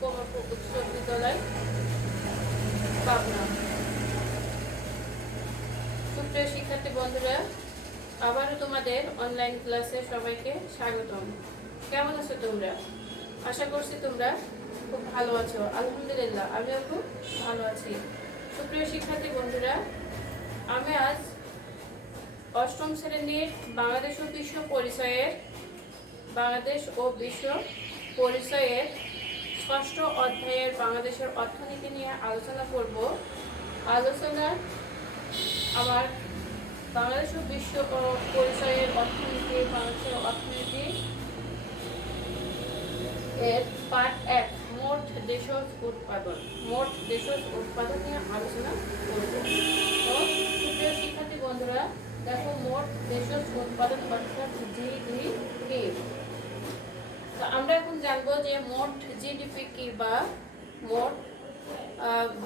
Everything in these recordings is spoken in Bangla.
প্রকল্প উচ্চ বিদ্যালয়, পাবনা। সুপ্রিয় শিক্ষার্থী বন্ধুরা, আবারও তোমাদের অনলাইন ক্লাসে সবাইকে স্বাগতম। কেমন আছো তোমরা? আশা করছি তোমরা খুব ভালো আছো। আলহামদুলিল্লাহ, আমিও খুব ভালো আছি। সুপ্রিয় শিক্ষার্থী বন্ধুরা, আমি আজ অষ্টম শ্রেণীর বাংলাদেশ ও বিশ্ব পরিচয়ের ষষ্ঠ অধ্যায়ের বাংলাদেশের অর্থনীতি নিয়ে আলোচনা করব। আলোচনা আমার বাংলাদেশ ও বিশ্ব পরিচয়ের বাংলাদেশের অর্থনীতি এর পার্ট 1, মোট দেশজ উৎপাদন নিয়ে আলোচনা করব। তো সুপ্রিয় শিক্ষার্থী বন্ধুরা, দেখো, মোট দেশজ উৎপাদন অর্থাৎ জিডিপি। তো আমরা এখন জানবো যে মোট জিডিপি কি বা মোট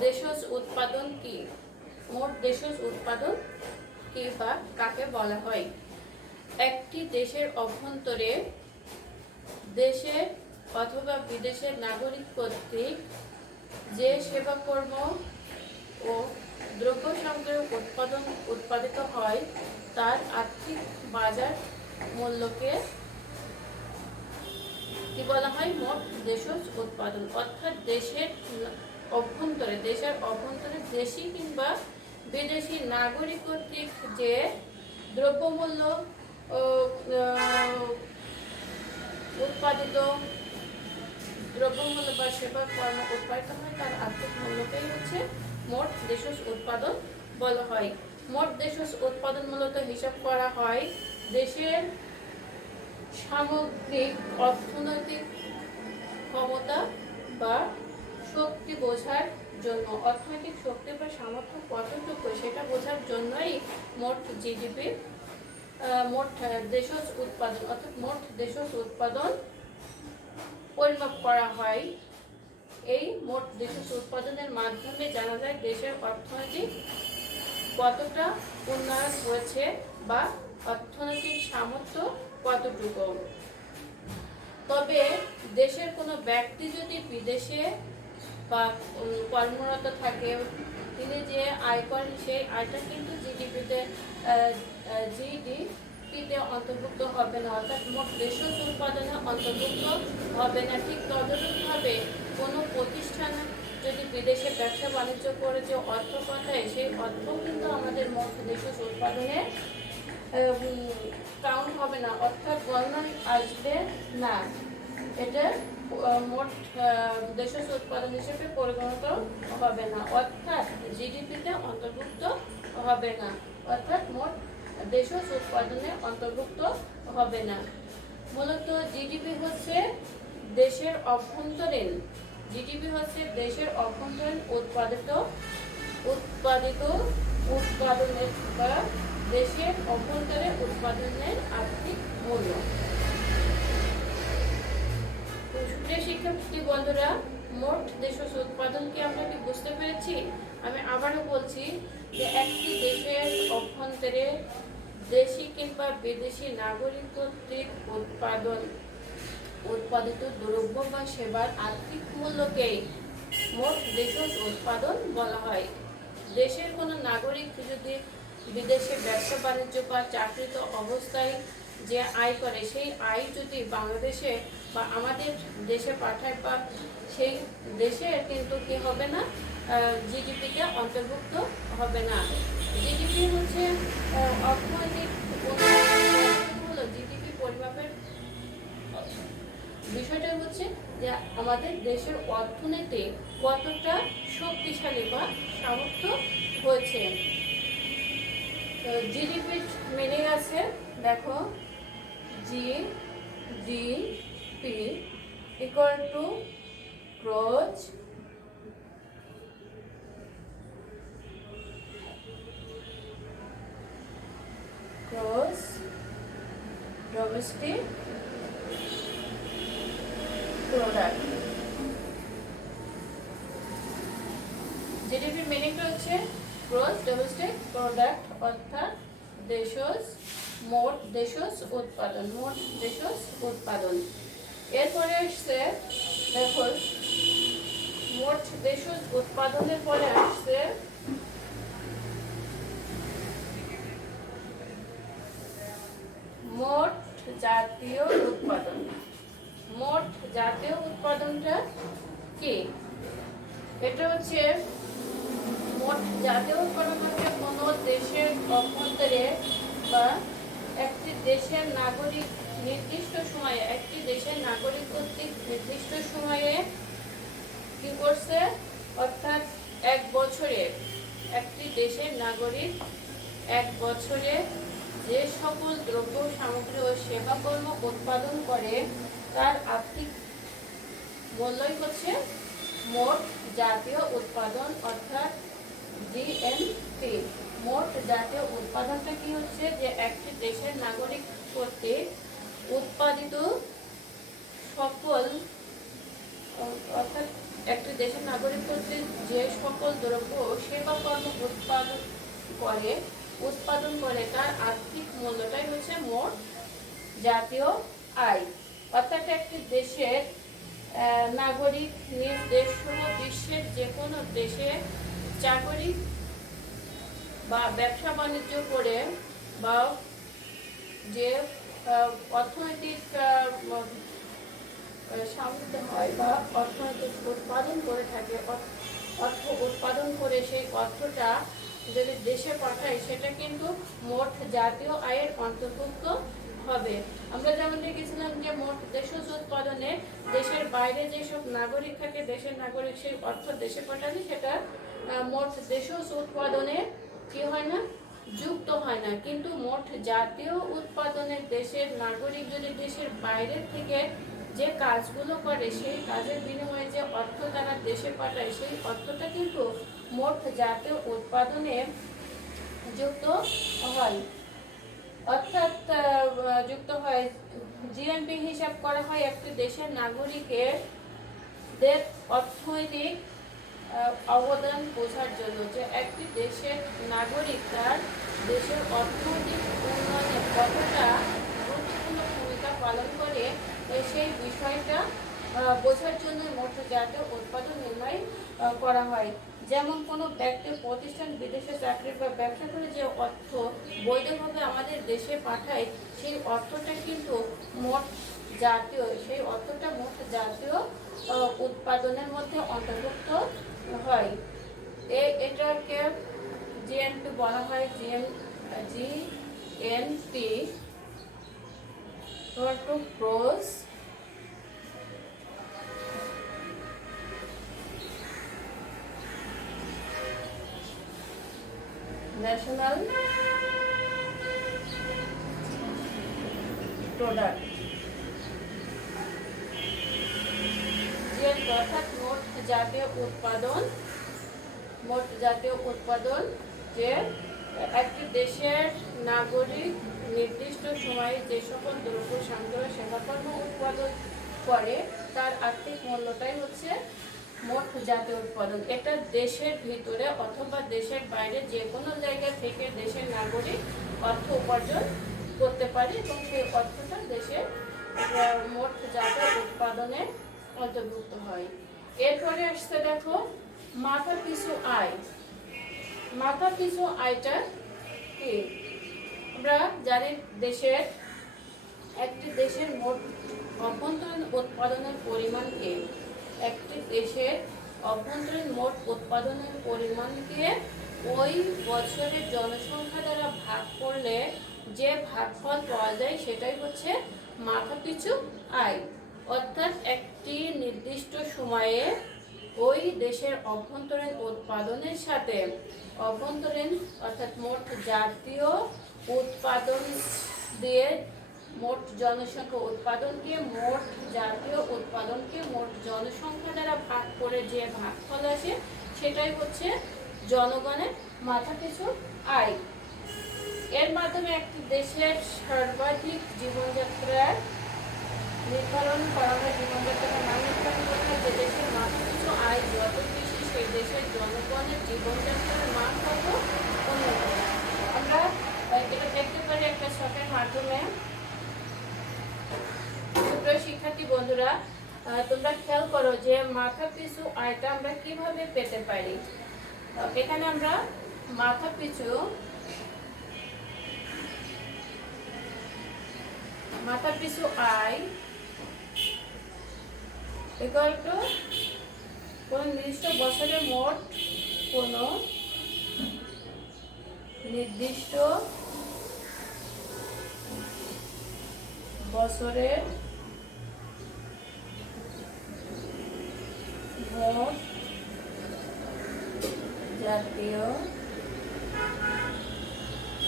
দেশজ উৎপাদন কি। মোট দেশজ উৎপাদন কি বা কাকে বলা হয়? একটি দেশের অভ্যন্তরে দেশের অথবা বিদেশের নাগরিক কর্তৃক যে সেবাকর্ম ও দ্রব্য সামগ্রী উৎপাদিত হয় তার আর্থিক বাজার মূল্যকে কি বলা হয়? মোট দেশজ উৎপাদন। অর্থাৎ দেশের অভ্যন্তরে দেশি কিংবা বিদেশি নাগরিক কর্তৃক যে দ্রব্যমূল্য উৎপাদিত দ্রব্যমূল্য বা সেবা কর্ম উৎপাদিত হয় তার আর্থিক মূল্যকেই হচ্ছে মোট দেশজ উৎপাদন বলা হয়। মোট দেশজ উৎপাদন মূলত হিসাব করা হয় দেশের সামগ্রিক অর্থনৈতিক ক্ষমতা বা শক্তি বোঝার জন্য। অর্থনৈতিক শক্তি বা সামর্থ্য কতটুকু সেটা বোঝার জন্যই মোট জিডিপি, মোট দেশজ উৎপাদন অর্থাৎ মোট দেশজ উৎপাদন পরিমাপ করা হয়। এই মোট দেশজ উৎপাদনের মাধ্যমে জানা যায় দেশের অর্থনৈতিক কতটা উন্নয়ন হয়েছে বা অর্থনৈতিক সামর্থ্য কতটুকু। তবে দেশের কোনো ব্যক্তি যদি বিদেশে বা কর্মরত থাকে, তিনি যে আয় করেন সেই আয়টা কিন্তু জিডিপিতে অন্তর্ভুক্ত হবে না, অর্থাৎ মোট দেশজ উৎপাদনে অন্তর্ভুক্ত হবে না। ঠিক তদনুরূপভাবে কোনো প্রতিষ্ঠান যদি বিদেশে ব্যবসা বাণিজ্য করে যে অর্থ পাঠায়, সেই অর্থ কিন্তু আমাদের মোট দেশজ উৎপাদনে কাউন্ট হবে না, অর্থাৎ গণনায় আসবে না। এটা মোট দেশজ উৎপাদন হিসেবে পরিগণিত হবে না, অর্থাৎ জিডিপিতে অন্তর্ভুক্ত হবে না, অর্থাৎ মোট দেশজ উৎপাদনে অন্তর্ভুক্ত হবে না। মূলত জিডিপি হচ্ছে দেশের অভ্যন্তরীণ উৎপাদনের বা দেশের অভ্যন্তরে উৎপাদনের আর্থিক মূল্য। সুপ্রিয় শিক্ষার্থী বন্ধুরা, মোট দেশজ উৎপাদনকে আমরা কি বুঝতে পেরেছি? আমি আবারও বলছি যে একটি দেশের অভ্যন্তরে দেশি কিংবা বিদেশি নাগরিক কর্তৃক উৎপাদিত দ্রব্য বা সেবার আর্থিক মূল্যকেই মোট দেশজ উৎপাদন বলা হয়। দেশের কোনো নাগরিক যদি বিদেশে ব্যবসা বাণিজ্য বা চাকরিত অবস্থায় যে আয় করে, সেই আয় যদি বাংলাদেশে বা আমাদের দেশে পাঠায়, বা সেই দেশের কিন্তু কি হবে না, জিডিপিতে অন্তর্ভুক্ত হবে না। জিডিপি হচ্ছে অর্থনৈতিক হলো জিডিপি পরিমাপের বিষয়টা হচ্ছে যে আমাদের দেশের অর্থনীতি কতটা শক্তিশালী বা সামর্থ্য হয়েছে। জিডিপির মিনিং আছে, দেখো, GDP equal to growth domestic product. জিডিপির মিনিংটা হচ্ছে গ্রোথ ডোমেস্টিক প্রোডাক্ট, অর্থাৎ মোট দেশজ উৎপাদন। এরপরে আসছে, দেখো, মোট দেশজ উৎপাদনের পরে আসছে মোট জাতীয় উৎপাদন। মোট জাতীয় উৎপাদনটা কি? এটা হচ্ছে মোট জাতীয় উৎপাদন হচ্ছে কোনো দেশের অভ্যন্তরে বা একটি দেশের নাগরিক নির্দিষ্ট সময়ে, একটি দেশের নাগরিক কর্তৃক নির্দিষ্ট সময়ে কি করছে, অর্থাৎ এক বছরে একটি দেশের নাগরিক এক বছরে যে সকল দ্রব্য সামগ্রী ও সেবা কর্ম উৎপাদন করে তার আর্থিক মূল্যই হচ্ছে মোট জাতীয় উৎপাদন, অর্থাৎ জিএনপি। মোট জাতীয় উৎপাদনটা কি হচ্ছে, যে একটি দেশের নাগরিক কর্তৃক উৎপাদিত সকল, অর্থাৎ একটি দেশের নাগরিক কর্তৃক যে সকল দ্রব্য সেবা কর্ম উৎপাদন করে তার আর্থিক মূল্যটাই হচ্ছে মোট জাতীয় আয়। অর্থাৎ একটি দেশের নাগরিক নিজ দেশ সহ বিশ্বের যে কোনো দেশে চাকরি বা ব্যবসা বাণিজ্য করে বা যে অর্থনৈতিক সমৃদ্ধ হয় বা অর্থনৈতিক উৎপাদন করে থাকে, অর্থ উৎপাদন করে সেই অর্থটা যদি দেশে পাঠায় সেটা কিন্তু মোট জাতীয় আয়ের অন্তর্ভুক্ত হবে। আমরা যেমন দেখেছিলাম যে মোট দেশজ উৎপাদনে দেশের বাইরে যেসব নাগরিক থাকে, দেশের নাগরিক সেই অর্থ দেশে পাঠালে সেটা মোট দেশজ উৎপাদনে কি হয় না, যুক্ত হয় না। কিন্তু মোট জাতীয় উৎপাদনে দেশের নাগরিক যদি দেশের বাইরে থেকে যে কাজগুলো করে সেই কাজের বিনিময়ে যে অর্থ তারা দেশে পাঠায় সেই অর্থটা কিন্তু মোট জাতীয় উৎপাদনে যুক্ত হয়, অর্থাৎ যুক্ত হয়। জিএনপি হিসাব করা হয় একটি দেশের নাগরিকের অর্থনৈতিক অবদান বোঝার জন্য, যে একটি দেশের নাগরিক তার দেশের অর্থনৈতিক উন্নয়নে কতটা গুরুত্বপূর্ণ ভূমিকা পালন করে সেই বিষয়টা বোঝার জন্য মোট জাতীয় উৎপাদন নির্ণয় করা হয়। যেমন কোনো ব্যক্তি প্রতিষ্ঠান বিদেশে চাকরি বা ব্যবসা করে যে অর্থ বৈধভাবে আমাদের দেশে পাঠায় সেই অর্থটা কিন্তু মোট জাতীয়, সেই অর্থটা মোট জাতীয় উৎপাদনের মধ্যে অন্তর্ভুক্ত হয়। এটাকে জিএনপি বলা হয়। GNP gross national product. অর্থাৎ মোট জাতীয় উৎপাদন যে একটি দেশের নাগরিক নির্দিষ্ট সময়ে যে সকল দ্রব্য সামগ্রী সেবাকর্ম উৎপাদন করে তার আর্থিক মূল্যটাই হচ্ছে মোট জাতীয় উৎপাদন। এটা দেশের ভিতরে অথবা দেশের বাইরে যে কোনো জায়গা থেকে দেশের নাগরিক অর্থ উপার্জন করতে পারে এবং সেই অর্থটা দেশের মোট জাতীয় উৎপাদনে অন্তর্ভুক্ত হয়। এরপরে আসছে দেখো মাথা পিছু আয়। মাথা পিছু আয়টা কি? আমরা জানি দেশের একটি দেশের মোট অভ্যন্তরীণ উৎপাদনের পরিমাণকে, একটি দেশের অভ্যন্তরীণ মোট উৎপাদনের পরিমাণকে ওই বছরের জনসংখ্যা দ্বারা ভাগ করলে যে ভাগফল পাওয়া যায় সেটাই হচ্ছে মাথাপিছু আয়। অর্থাৎ একটি নির্দিষ্ট সময়ে ওই দেশের অভ্যন্তরীণ উৎপাদনের সাথে অভ্যন্তরীণ অর্থাৎ মোট জাতীয় উৎপাদন দিয়ে মোট জনসংখ্যা উৎপাদনকে, মোট জাতীয় উৎপাদনকে মোট জনসংখ্যা দ্বারা ভাগ করে যে ভাগফল আসে সেটাই হচ্ছে জনগণের মাথাপিছু আয়। এর মাধ্যমে একটি দেশের সর্বাধিক জীবনযাত্রার নির্ধারণ করা হয়। জীবনযাত্রার মান নির্ধারণ করা হয় যে দেশের মাথাপিছু আয় যত বেশি সেই দেশের জনগণের জীবনযাত্রার মান তত উন্নত। আমরা এটা দেখতে পারি একটা ছকের মাধ্যমে। শিক্ষার্থী বন্ধুরা, তোমরা খেয়াল করো যে মাথা পিছু আয়টা আমরা কিভাবে পেতে পারি। এখানে আমরা মাথা পিছু আয় ইকুয়াল টু কোন নির্দিষ্ট বছরে মোট কোন নির্দিষ্ট বছরের মোট জাতীয়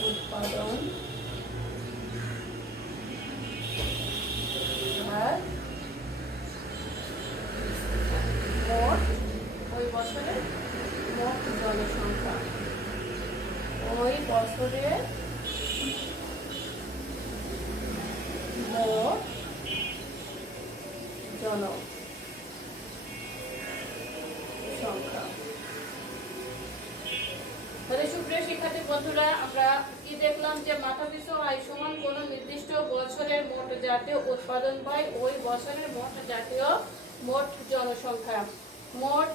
উৎপাদন আর মোট ওই বছরের মোট জনসংখ্যা, ওই বছরের মোট জনসংখ্যা। তাহলে সুপ্রিয় শিক্ষার্থী বন্ধুরা, আমরা কি দেখলাম যে মাথাপিছু আয় সমান কোন নির্দিষ্ট বছরের মোট জাতীয় উৎপাদন বাই ওই বছরের মোট জনসংখ্যা। মোট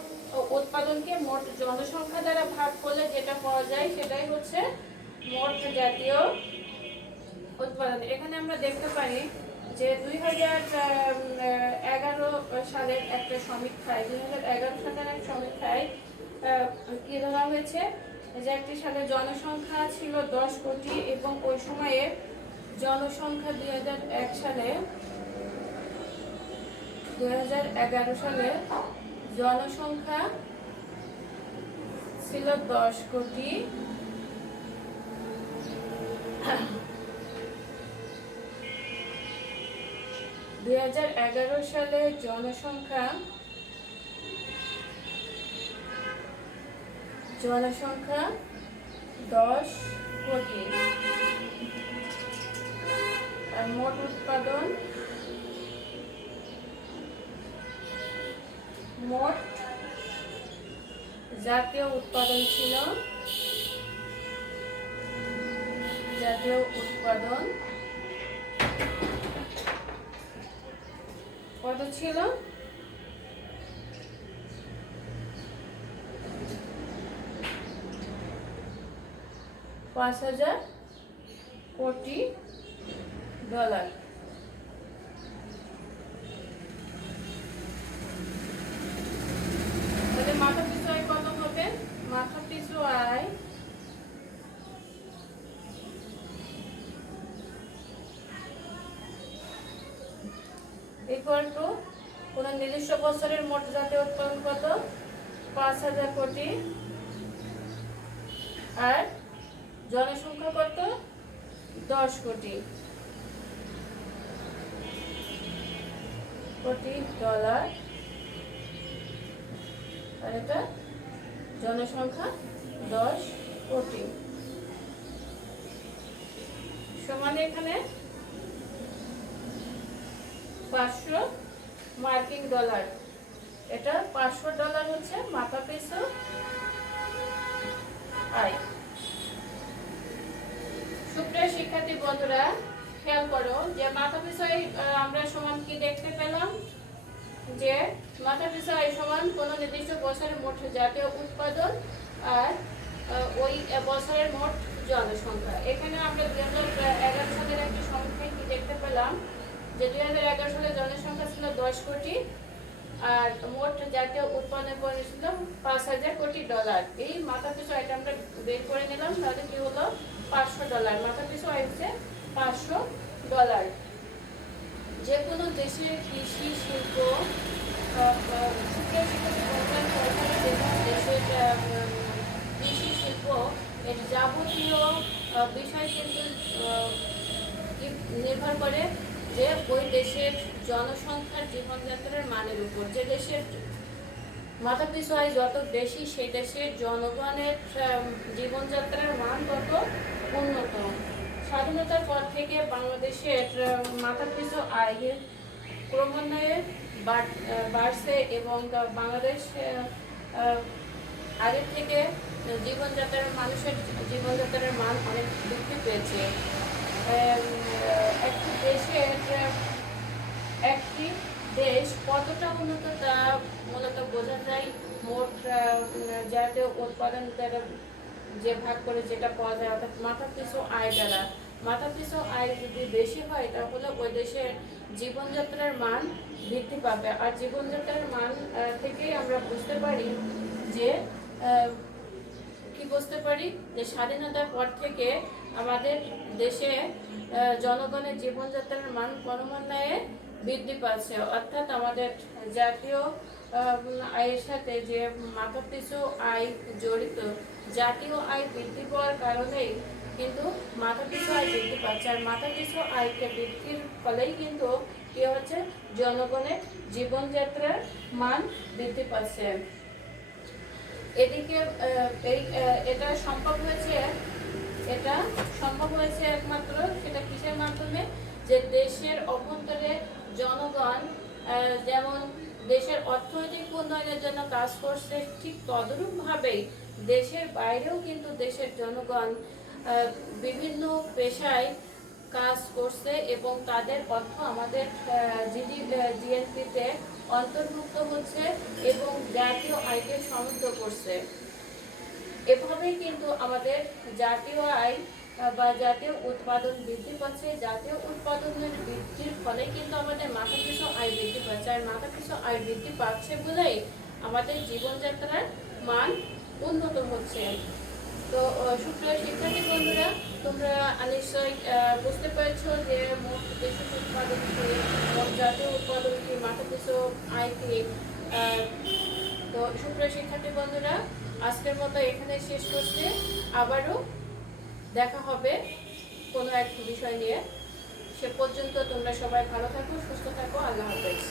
উৎপাদনকে মোট জনসংখ্যা দ্বারা ভাগ করলে যেটা পাওয়া যায় সেটাই হচ্ছে মোট জাতীয় উৎপাদন। এখানে আমরা দেখতে পারি যে 2011 সালের একটা সমীক্ষায় কি ধরা হয়েছে যে একটি সালে জনসংখ্যা ছিল 10 কোটি এবং ওই সময়ে জনসংখ্যা 2011 সালে জনসংখ্যা ছিল 10 কোটি 2011 সালে জনসংখ্যা 10 কোটি আর মোট উৎপাদন মোট জাতীয় উৎপাদন ছিল কত ছিল? 5,000 কোটি ডলার। তাহলে মাথা পিছু আয় কত হবে? মাথা পিছু আয় ইকুয়াল টু কোন নির্দিষ্ট বছরের মোট জাতীয় উৎপাদন কত? 5,000 কোটি আর জনসংখ্যা কত? 10 কোটি ডলার আর এটা জনসংখ্যা 10 কোটি সমান এখানে 500 মার্কিন ডলার। এটা 500 ডলার হচ্ছে মাথা পিছু আয়। সুপ্রিয় শিক্ষার্থী বন্ধুরা, খেয়াল করো যে মাথা পিছু আয় আমরা সমান কি দেখতে পেলাম যে মাথা পিছু আয় সমান কোন নির্দিষ্ট বছরের মোট জাতীয় উৎপাদন আর ওই বছরের মোট জনসংখ্যা। এখানে আমরা 2011 সালের একটা সমীক্ষায় কি দেখতে পেলাম যে 2011 সালে জনসংখ্যা ছিল 10 কোটি আর মোট জাতীয় উৎপাদন ছিল 5,000 কোটি ডলার। এই মাথা পিছু আয়টা আমরা বের করে নিলাম, তাহলে কি হলো? 500 ডলার। মাথা পিছু আয় হচ্ছে 500 ডলার। যে কোনো দেশের কৃষি শিল্প দেশের কৃষি শিল্প এর যাবতীয় বিষয় কিন্তু নির্ভর করে যে ওই দেশের জনসংখ্যার জীবনযাত্রার মানের উপর। যে দেশের মাথা পিছু আয় যত বেশি সেই দেশের জনগণের জীবনযাত্রার মান তত উন্নত। স্বাধীনতার পর থেকে বাংলাদেশের মাথা পিছু আয় ক্রমান্বয়ে বাড়ছে এবং বাংলাদেশ আগের থেকে মানুষের জীবনযাত্রার মান অনেক বৃদ্ধি পেয়েছে। একটি দেশের একটি দেশ কতটা উন্নত তা মূলত বোঝা যায় মোট জাতীয় উৎপাদন দ্বারা যে ভাগ করে যেটা পাওয়া যায়, অর্থাৎ মাথাপিছু আয় দ্বারা। মাথাপিছু আয় যদি বেশি হয় তাহলে ওই দেশের জীবনযাত্রার মান বৃদ্ধি পাবে। আর জীবনযাত্রার মান থেকেই আমরা বুঝতে পারি যে কি বুঝতে পারি যে স্বাধীনতার পর থেকে আমাদের দেশে জনগণের জীবনযাত্রার মান ক্রমান্বয়ে বৃদ্ধি পাচ্ছে। অর্থাৎ আমাদের জাতীয় আয়ের সাথে যে মাথাপিছু আয় জড়িত, জাতীয় আয় বৃদ্ধি পাওয়ার কারণেই কিন্তু মাথাপিছু আয় বৃদ্ধি পাচ্ছে। আর মাথাপিছু আয়কে বৃদ্ধির ফলেই কিন্তু কি হচ্ছে, জনগণের জীবনযাত্রার মান বৃদ্ধি পাচ্ছে। এদিকে এটা সম্ভব হয়েছে একমাত্র সেটা কিসের মাধ্যমে, যে দেশের অভ্যন্তরে জনগণ যেমন দেশের অর্থনৈতিক উন্নয়নের জন্য কাজ করছে, ঠিক তদরূপভাবেই দেশের বাইরেও কিন্তু দেশের জনগণ বিভিন্ন পেশায় কাজ করছে এবং তাদের অর্থ আমাদের জিএনপিতে অন্তর্ভুক্ত হচ্ছে এবং জাতীয় আয়কে সমৃদ্ধ করছে। এভাবেই কিন্তু আমাদের জাতীয় আয় বা জাতীয় উৎপাদন বৃদ্ধি পাচ্ছে। জাতীয় উৎপাদনের বৃদ্ধির ফলে কিন্তু আমাদের মাথাপিছু আয় বৃদ্ধি পাচ্ছে। আর মাথাপিছু আয় বৃদ্ধি পাচ্ছে বলেই আমাদের জীবনযাত্রার মান উন্নত হচ্ছে। তো সুপ্রিয় শিক্ষার্থী বন্ধুরা, তোমরা নিশ্চয়ই বুঝতে পারছো যে মোট দেশের উৎপাদন কি, মোট জাতীয় উৎপাদন কি, মাথাপিছু আয় কি। তো সুপ্রিয় শিক্ষার্থী বন্ধুরা, আজকের মতো এখানে শেষ করছি। আবারও দেখা হবে কোনো এক বিষয় নিয়ে। সে পর্যন্ত তোমরা সবাই ভালো থাকো, সুস্থ থাকো। আল্লাহ হাফেজ।